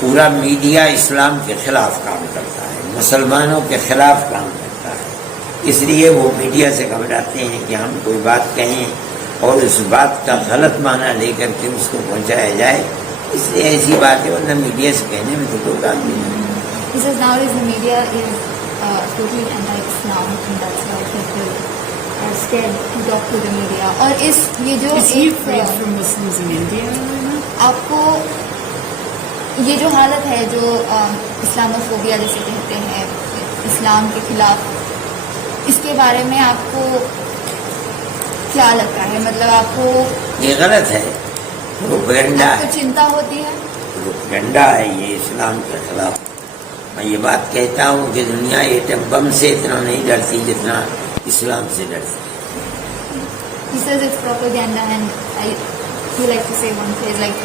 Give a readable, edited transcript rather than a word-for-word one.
پورا میڈیا اسلام کے خلاف کام کرتا ہے، مسلمانوں کے خلاف کام کرتا ہے، اس لیے وہ میڈیا سے گھبراتے ہیں کہ ہم کوئی بات کہیں اور اس بات کا غلط معنی لے کر کے اس کو پہنچایا جائے، اس لیے ایسی بات ہے، ورنہ میڈیا سے کہنے میں تو کوئی بات نہیں ہے۔ He says nowadays the media is totally anti-Islam, and that's why people are scared to talk to the media. اور یہ جو Is he afraid for Muslims in India right now? آپ کو یہ جو حالت ہے جو اسلاموفوبیا جسے کہتے ہیں، اسلام کے خلاف، اس کے بارے میں آپ کو کیا لگتا ہے؟ مطلب آپ کو یہ غلط ہے، پروپیگنڈا آپ کو ہے، چنتا ہوتی ہے؟ پروپیگنڈا ہے یہ اسلام کے خلاف۔ میں یہ بات کہتا ہوں کہ دنیا ایٹم بم سے اتنا نہیں ڈرتی جتنا اسلام سے ڈرتی ہے۔ He says it's propaganda, and he like to say one phrase like